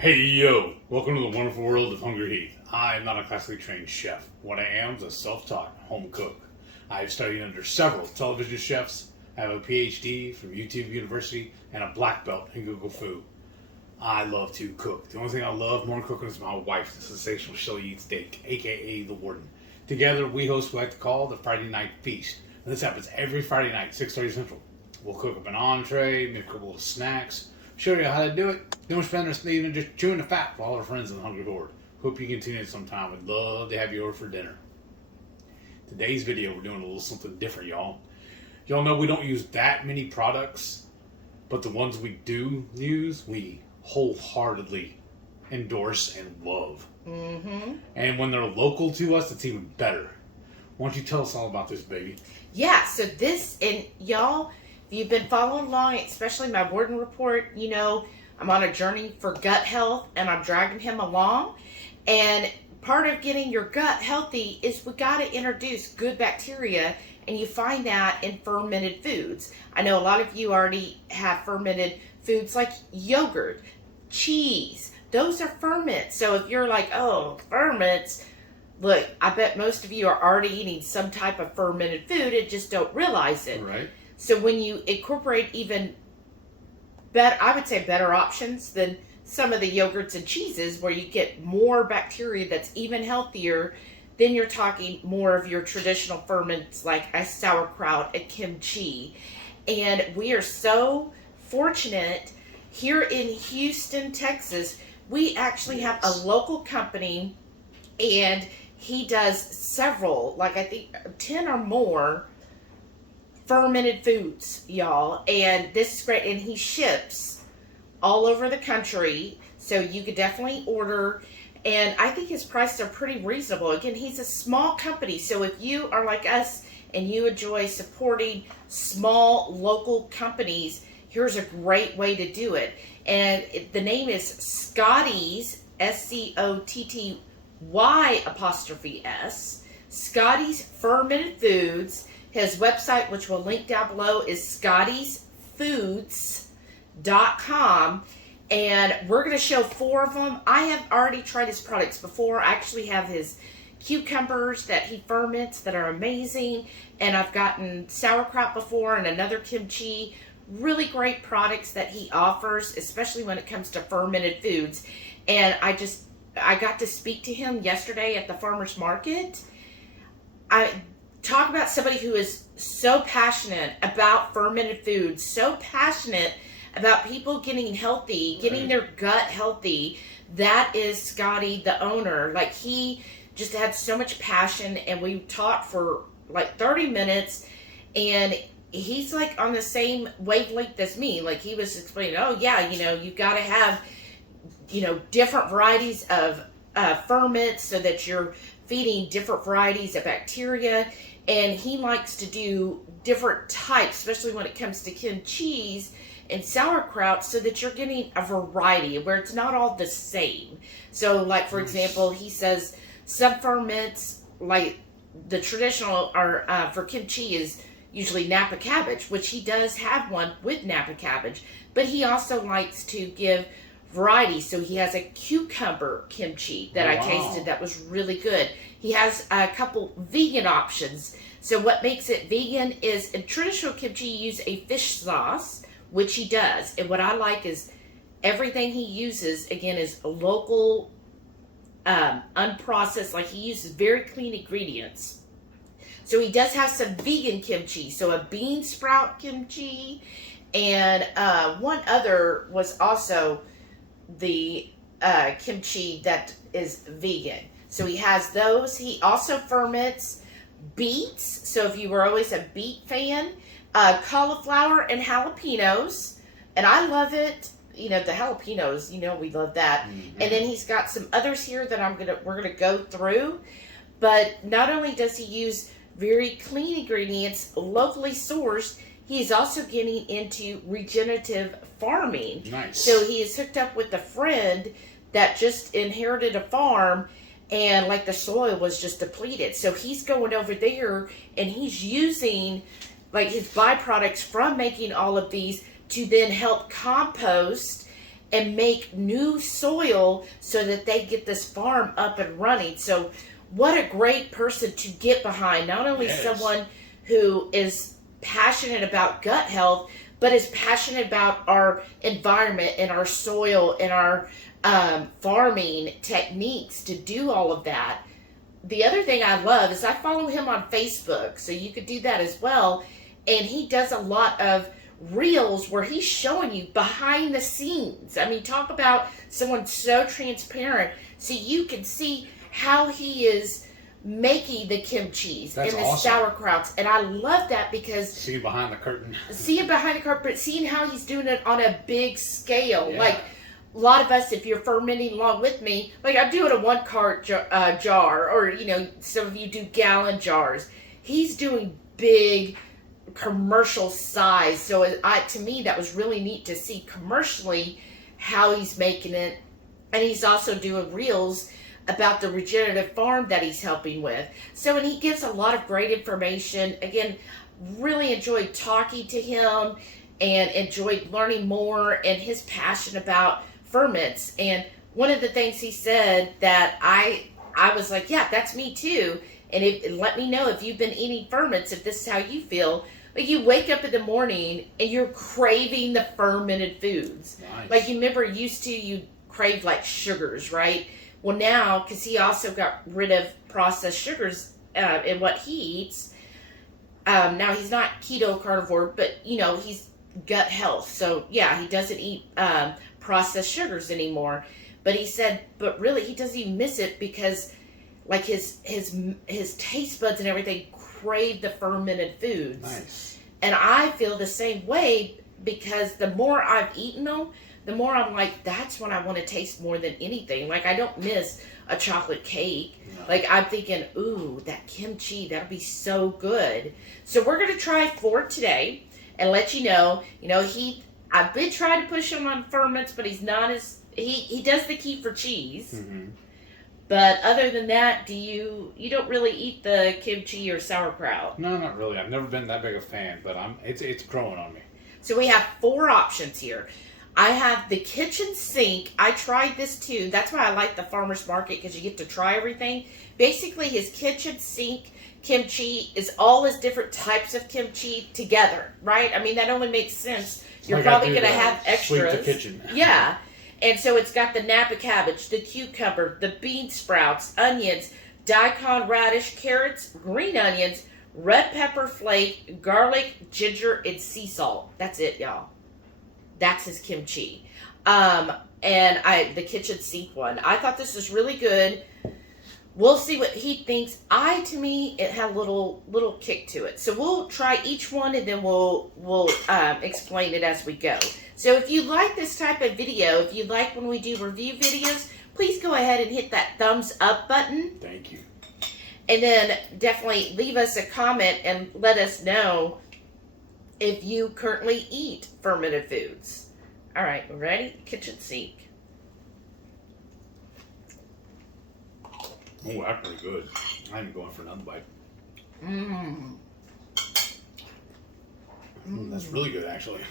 Hey yo, welcome to the wonderful world of HungryHeath. I am not a classically trained chef. What I am is a self-taught home cook. I have studied under several television chefs. I have a PhD from YouTube University and a black belt in Google Food. I love to cook. The only thing I love more than cooking is my wife, the sensational Shelly Eats Steak, aka the Warden. Together we host what we like to call the Friday Night Feast. And this happens every Friday night, 6:30 Central. We'll cook up an entree, make a couple of snacks, show you how to do it. Don't spend our evening just chewing the fat for all our friends in the HungryHorde. Hope you can tune in sometime. We'd love to have you over for dinner. Today's video, we're doing a little something different, y'all. Y'all know we don't use that many products, but the ones we do use, we wholeheartedly endorse and love. Mm-hmm. And when they're local to us, it's even better. Why don't you tell us all about this, baby? Yeah, so this, and y'all, if you've been following along, especially my Warden report, you know I'm on a journey for gut health, and I'm dragging him along. And part of getting your gut healthy is we got to introduce good bacteria, and you find that in fermented foods. I know a lot of you already have fermented foods like yogurt, cheese. Those are ferments. So if you're like, oh, ferments, look, I bet most of you are already eating some type of fermented food and just don't realize it. Right. So when you incorporate even better, I would say better options than some of the yogurts and cheeses where you get more bacteria that's even healthier, then you're talking more of your traditional ferments like a sauerkraut, a kimchi. And we are so fortunate here in Houston, Texas, we actually have a local company, and he does several, like I think 10 or more fermented foods, y'all. And this is great. And he ships all over the country, so you could definitely order. And I think his prices are pretty reasonable. Again, he's a small company, so if you are like us and you enjoy supporting small local companies, here's a great way to do it. And the name is Scotty's, SCOTTY''S, Scotty's Fermented Foods. His website, which we'll link down below, is scottysfoods.com. And we're going to show 4 of them. I have already tried his products before. I actually have his cucumbers that he ferments that are amazing. And I've gotten sauerkraut before and another kimchi. Really great products that he offers, especially when it comes to fermented foods. And I got to speak to him yesterday at the farmer's market. I talk about somebody who is so passionate about fermented foods, so passionate about people getting healthy, getting their gut healthy. That is Scotty, the owner. Like, he just had so much passion, and we talked for like 30 minutes, and he's like on the same wavelength as me. Like, he was explaining, oh yeah, you know, you got to have, you know, different varieties of ferments so that you're feeding different varieties of bacteria. And he likes to do different types, especially when it comes to kimchi and sauerkraut, so that you're getting a variety where it's not all the same. So, like, for example, he says some ferments, like the traditional are for kimchi is usually Napa cabbage, which he does have one with Napa cabbage, but he also likes to give variety. So he has a cucumber kimchi that I tasted that was really good. He has a couple vegan options. So what makes it vegan is in traditional kimchi you use a fish sauce, which he does. And what I like is everything he uses, again, is local, unprocessed. Like, he uses very clean ingredients. So he does have some vegan kimchi. So a bean sprout kimchi, and one other was also the kimchi that is vegan. So he has those. He also ferments beets. So if you were always a beet fan, cauliflower and jalapenos. And I love it. You know, the jalapenos, you know, we love that. Mm-hmm. And then he's got some others here that we're gonna go through. But not only does he use very clean ingredients, locally sourced, he's also getting into regenerative farming. Nice. So he is hooked up with a friend that just inherited a farm, and like the soil was just depleted. So he's going over there and he's using like his byproducts from making all of these to then help compost and make new soil so that they get this farm up and running. So what a great person to get behind. Not only someone who is passionate about gut health, but is passionate about our environment and our soil and our farming techniques to do all of that. The other thing I love is I follow him on Facebook, so you could do that as well. And he does a lot of reels where he's showing you behind the scenes. I mean, talk about someone so transparent, so you can see how he is making the kimchi and the sauerkrauts. And I love that because seeing behind the curtain, but seeing how he's doing it on a big scale. Like a lot of us, if you're fermenting along with me, like I do it a 1 quart jar, or some of you do gallon jars. He's doing big commercial size. So to me, that was really neat to see commercially how he's making it. And he's also doing reels about the regenerative farm that he's helping with. So, and he gives a lot of great information. Again, really enjoyed talking to him and enjoyed learning more and his passion about ferments. And one of the things he said that I was like, yeah, that's me too. And let me know if you've been eating ferments, if this is how you feel. Like you wake up in the morning and you're craving the fermented foods. Nice. Like you remember you crave like sugars, right? Well, now, because he also got rid of processed sugars in what he eats. Now, he's not keto carnivore, but, he's gut health. So, yeah, he doesn't eat processed sugars anymore. But he said, but really, he doesn't even miss it because, like, his taste buds and everything crave the fermented foods. Nice. And I feel the same way because the more I've eaten them, the more I'm like, that's what I want to taste more than anything. Like, I don't miss a chocolate cake. No. Like, I'm thinking, ooh, that kimchi, that'll be so good. So we're going to try 4 today and let you know. I've been trying to push him on ferments, but he's not as, he does the kefir cheese. Mm-hmm. But other than that, you don't really eat the kimchi or sauerkraut? No, not really. I've never been that big a fan, but it's growing on me. So we have 4 options here. I have the kitchen sink. I tried this too. That's why I like the farmer's market, because you get to try everything. Basically, his kitchen sink kimchi is all his different types of kimchi together, right? I mean, that only makes sense. You're probably going to have extras. Sweep the kitchen. Yeah. And so it's got the Napa cabbage, the cucumber, the bean sprouts, onions, daikon radish, carrots, green onions, red pepper flake, garlic, ginger, and sea salt. That's it, y'all. That's his kimchi. And the kitchen sink one. I thought this was really good. We'll see what he thinks. To me, it had a little kick to it. So we'll try each one and then we'll explain it as we go. So if you like this type of video, if you like when we do review videos, please go ahead and hit that thumbs up button. Thank you. And then definitely leave us a comment and let us know if you currently eat fermented foods. All right, ready? Kitchen sink. Oh, that's pretty good. I'm going for another bite. That's really good, actually.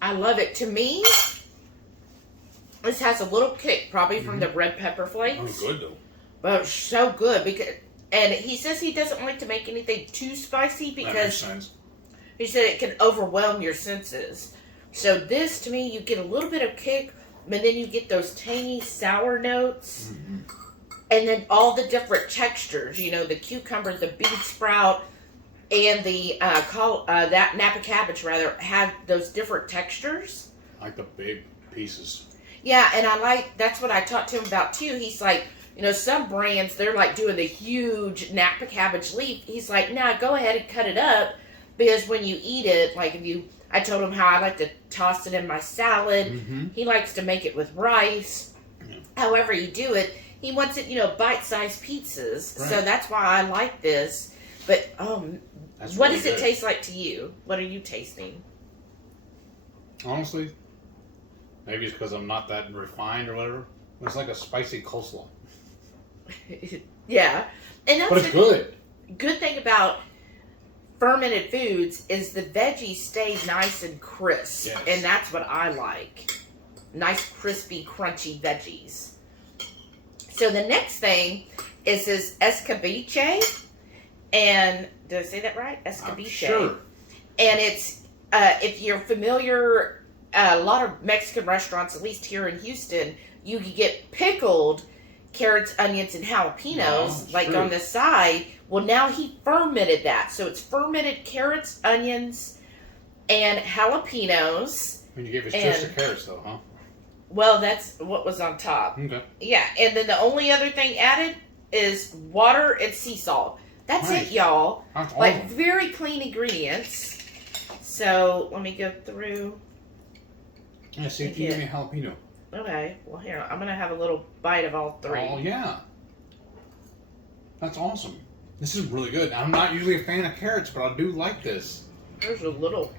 I love it. To me, this has a little kick, probably from the red pepper flakes. Oh, good though. But it's so good and he says he doesn't like to make anything too spicy because that makes sense. He said it can overwhelm your senses. So this, to me, you get a little bit of kick, but then you get those tangy sour notes. Mm-hmm. And then all the different textures, the cucumber, the bean sprout, and the that Napa cabbage, rather, have those different textures. I like the big pieces. Yeah, and that's what I talked to him about, too. He's like, some brands, they're like doing the huge Napa cabbage leaf. He's like, nah, go ahead and cut it up. Because when you eat it, like I told him how I like to toss it in my salad. Mm-hmm. He likes to make it with rice. Yeah. However you do it, he wants it, bite-sized pizzas. Right. So that's why I like this. But what does it taste like to you? What are you tasting? Honestly, maybe it's because I'm not that refined or whatever. It's like a spicy coleslaw. Yeah, and that's but it's good. Good thing about fermented foods is the veggies stay nice and crisp, yes. And that's what I like. nice, crispy, crunchy veggies. So the next thing is this escabeche. And did I say that right? Escabeche. Sure. And it's, if you're familiar, a lot of Mexican restaurants, at least here in Houston, you can get pickled carrots, onions, and jalapenos, true. on the side. Well, now he fermented that. So it's fermented carrots, onions, and jalapenos. And you gave us just the carrots, though, huh? Well, that's what was on top. Okay. Yeah, and then the only other thing added is water and sea salt. That's nice. it, y'all. That's awesome. Like, very clean ingredients. So, let me go through. Yeah, see if you give me a jalapeno. Okay, well, here, I'm going to have a little bite of all three. Oh, yeah. That's awesome. This is really good. I'm not usually a fan of carrots, but I do like this. There's a little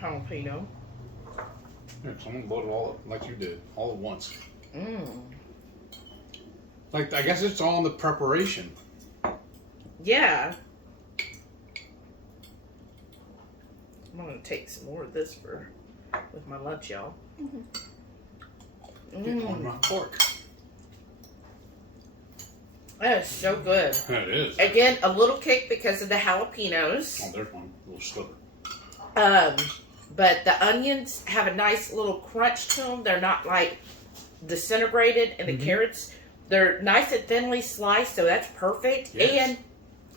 jalapeno. Here, someone load it all up like you did, all at once. Mmm. Like, I guess it's all in the preparation. Yeah. I'm going to take some more of this with my lunch, y'all. Get on my fork. That is so good. Yeah, it is. Again, a little kick because of the jalapenos. Oh, there's one. A little sliver. But the onions have a nice little crunch to them. They're not like disintegrated. And the carrots, they're nice and thinly sliced, so that's perfect. Yes. And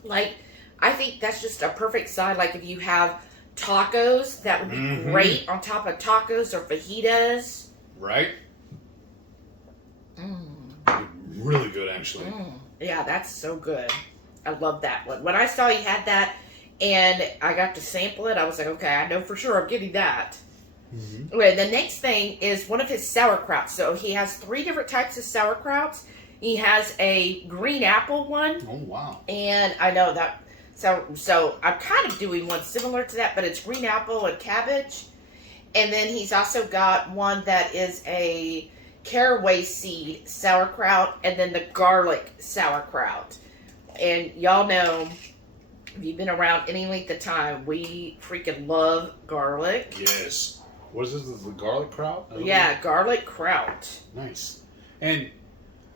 like, I think that's just a perfect side. Like if you have tacos, that would be great on top of tacos or fajitas. Right? Really good, actually. Yeah, that's so good. I love that one. When I saw you had that and I got to sample it, I was like, okay, I know for sure I'm getting that. Okay, the next thing is one of his sauerkrauts. So he has 3 different types of sauerkrauts. He has a green apple one. Oh, wow. And I know that. So I'm kind of doing one similar to that, but it's green apple and cabbage. And then he's also got one that is a caraway seed sauerkraut, and then the garlic sauerkraut. And y'all know, if you've been around any length of time, we freaking love garlic. Yes. What is this? The garlic kraut? Yeah, garlic kraut. Nice. And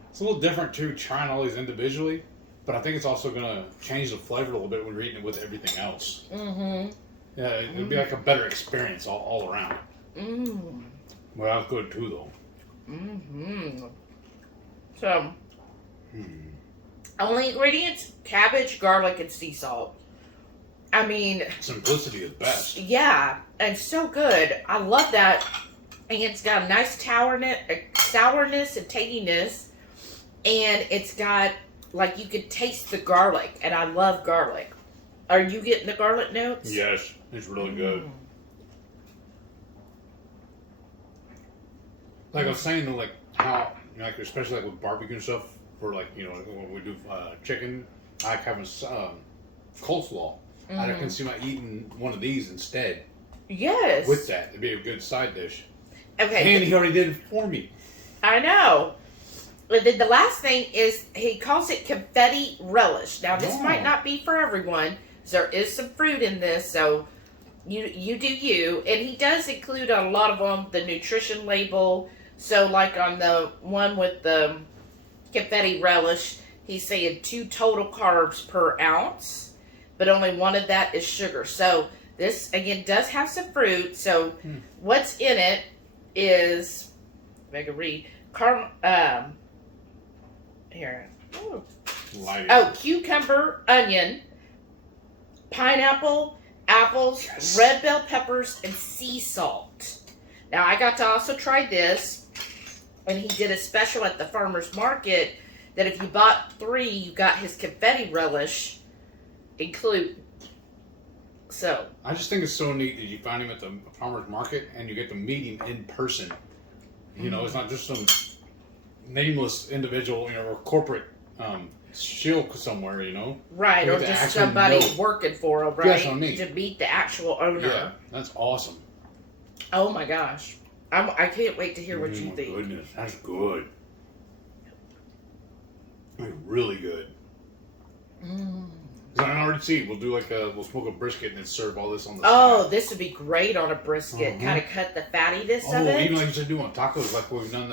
it's a little different too, trying all these individually, but I think it's also going to change the flavor a little bit when you're eating it with everything else. Yeah, it'd be like a better experience all around. Well, that was good too, though. So, only ingredients: cabbage, garlic, and sea salt. I mean, simplicity is best. Yeah, and so good. I love that. And it's got a nice sourness and tanginess. And it's got, like, you could taste the garlic. And I love garlic. Are you getting the garlic notes? Yes, it's really good. Like I was saying, though, like how, like especially like with barbecue and stuff, for like, you know, when we do chicken, I like having coleslaw. I can see my eating one of these instead. Yes. With that, it'd be a good side dish. Okay. And he already did it for me. I know. But then the last thing is he calls it confetti relish. Now this might not be for everyone. There is some fruit in this, so you do you. And he does include on a lot of them the nutrition label. So like on the one with the confetti relish, he's saying 2 total carbs per ounce, but only one of that is sugar. So this again does have some fruit. So what's in it is, if I can read, here. Ooh. Oh, cucumber, onion, pineapple, apples, red bell peppers, and sea salt. Now, I got to also try this, and he did a special at the farmer's market that if you bought 3, you got his confetti relish included. So I just think it's so neat that you find him at the farmer's market and you get to meet him in person. You know, it's not just some nameless individual, you know, or corporate shill somewhere, you know. Right, or just somebody working for him, right? Yes, I mean. To meet the actual owner. Yeah, that's awesome. Oh my gosh. I can't wait to hear what you think. Goodness, that's good. Really good. Because I can already see, we'll do like we'll smoke a brisket and then serve all this on the Oh, side. this would be great on a brisket. Kind of cut the fattiness of it. Even like you said, do on tacos, like we've done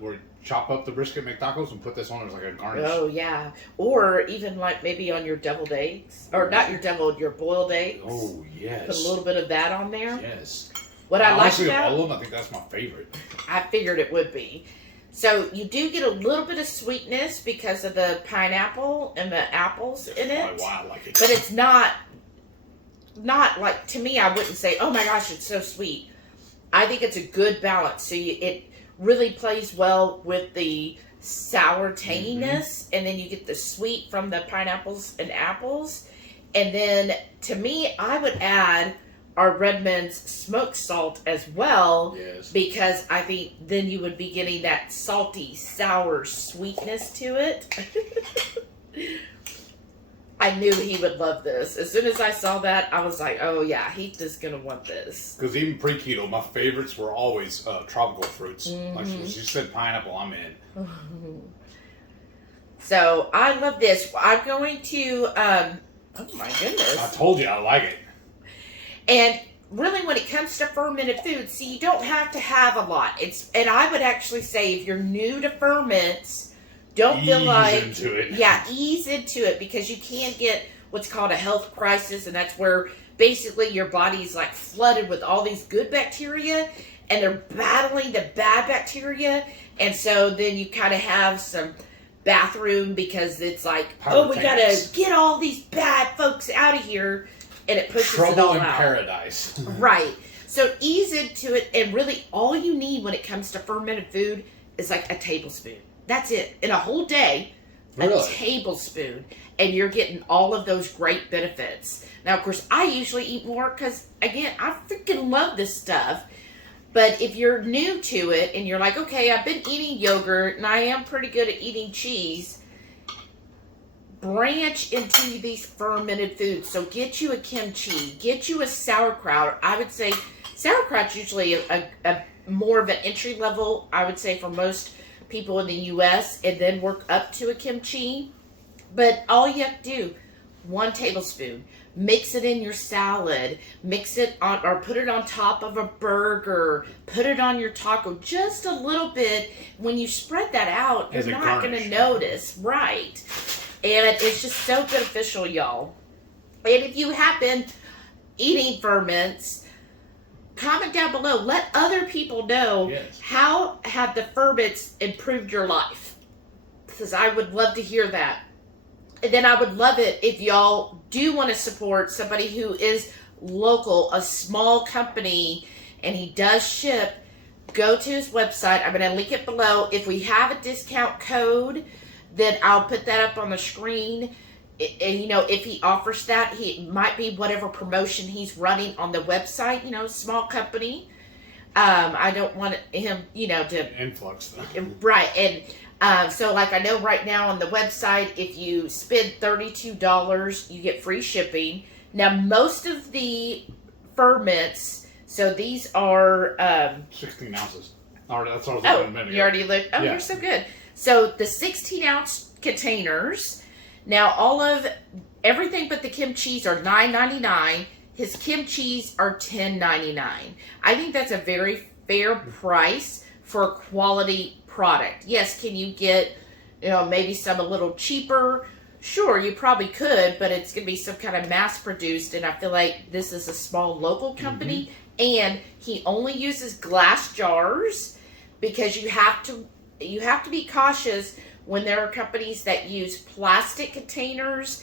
where we chop up the brisket, make tacos, and put this on as like a garnish. Oh, yeah. Or even like maybe on your deviled eggs. Or not your boiled eggs. Oh, yes. Put a little bit of that on there. Yes. What I like Honestly, about all of them, I think that's my favorite. I figured it would be. So you do get a little bit of sweetness because of the pineapple and the apples in it. That's why I like it. But it's not like, to me, I wouldn't say, oh my gosh, it's so sweet. I think it's a good balance. So it really plays well with the sour tanginess, and then you get the sweet from the pineapples and apples. And then, to me, I would add our Redmond's smoked salt as well, Yes. because I think then you would be getting that salty, sour sweetness to it. I knew he would love this. As soon as I saw that, I was like, oh yeah, Heath is going to want this. Because even pre-keto, my favorites were always tropical fruits. Like she said, pineapple, I'm in. So, I love this. I'm going to, oh my goodness. I told you I like it. And really, when it comes to fermented foods, see, you don't have to have a lot. And I would actually say, if you're new to ferments, don't feel like ease into it. Yeah, ease into it, because you can get what's called a health crisis, and that's where basically your body's like flooded with all these good bacteria, and they're battling the bad bacteria, and so then you kind of have some bathroom, because it's like, Power we tanks. gotta get all these bad folks out of here. And it pushes it Trouble all in out. paradise. Right. So ease into it, and really all you need when it comes to fermented food is like a tablespoon. That's it. In a whole day, Really? a tablespoon, and you're getting all of those great benefits. Now, of course, I usually eat more because, again, I freaking love this stuff. But if you're new to it and you're like, okay, I've been eating yogurt and I am pretty good at eating cheese, branch into these fermented foods. So get you a kimchi, get you a sauerkraut. I would say sauerkraut's usually a more of an entry level, I would say, for most people in the U.S., and then work up to a kimchi. But all you have to do, 1 tablespoon, mix it in your salad, mix it on, or put it on top of a burger, put it on your taco, just a little bit. When you spread that out, As you're a not going to garnish. notice, right? And it's just so beneficial, y'all. And if you have been eating ferments, comment down below. Let other people know Yes. how have the ferments improved your life. Because I would love to hear that. And then I would love it if y'all do want to support somebody who is local, a small company, and he does ship. Go to his website. I'm going to link it below. If we have a discount code, then I'll put that up on the screen. And, you know, if he offers that, it might be whatever promotion he's running on the website, you know, small company. I don't want him, you know, to... Influx. Right. And so, like, I know right now on the website, if you spend $32, you get free shipping. Now, most of the ferments, so these are... 16 ounces. All right, that's what I was Oh, looking at a minute you ago. already looked. Oh, Yeah. you're so good. So the 16-ounce containers. Now everything but the kimchis are $9.99. His kimchis are $10.99. I think that's a very fair price for a quality product. Yes, can you get, you know, maybe some a little cheaper? Sure, you probably could, but it's going to be some kind of mass-produced, and I feel like this is a small local company, and he only uses glass jars, because you have to be cautious when there are companies that use plastic containers.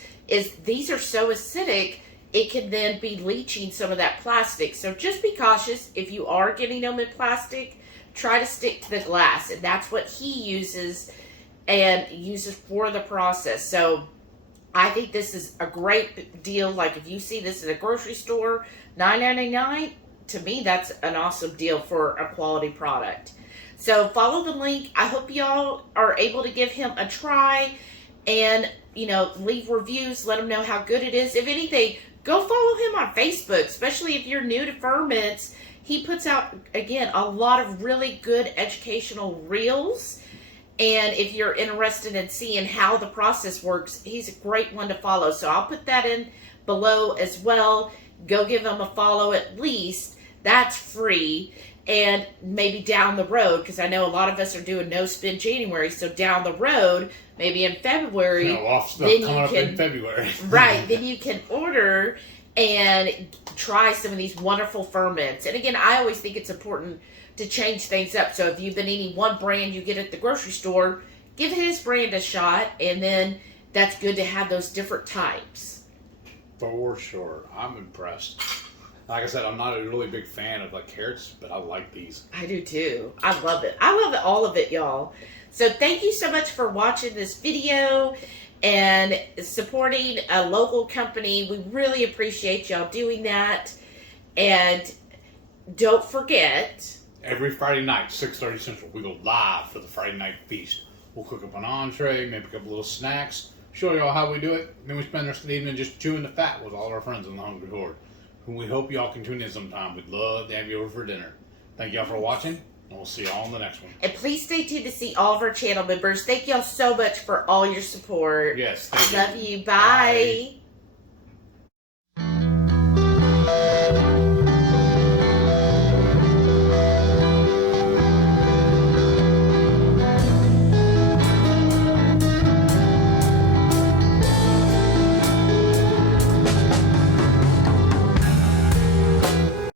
These are so acidic, it can then be leaching some of that plastic. So just be cautious. If you are getting them in plastic, try to stick to the glass, and that's what he uses for the process. So I think this is a great deal. Like, if you see this at a grocery store, $9.99, to me that's an awesome deal for a quality product. So follow the link. I hope y'all are able to give him a try, and, you know, leave reviews. Let him know how good it is. If anything, go follow him on Facebook, especially if you're new to ferments. He puts out, again, a lot of really good educational reels, And if you're interested in seeing how the process works, he's a great one to follow. So I'll put that in below as well. Go give him a follow at least. That's free. And maybe down the road, because I know a lot of us are doing No Spend January, so down the road, maybe in February, off stuff then coming you up can, in February. right, then you can order and try some of these wonderful ferments. And again, I always think it's important to change things up. So if you've been eating one brand you get at the grocery store, give his brand a shot, and then that's good to have those different types. For sure. I'm impressed. Like I said, I'm not a really big fan of like carrots, but I like these. I do too. I love it. I love it, all of it, y'all. So thank you so much for watching this video and supporting a local company. We really appreciate y'all doing that. And don't forget, every Friday night, 6:30 Central, we go live for the Friday night feast. We'll cook up an entree, maybe a couple little snacks, show y'all how we do it. Then we spend the rest of the evening just chewing the fat with all of our friends in the Hungry Horde. Who we hope y'all can tune in sometime. We'd love to have you over for dinner. Thank y'all for watching, and we'll see y'all on the next one. And please stay tuned to see all of our channel members. Thank y'all so much for all your support. Yes, thank you. Love you. Bye.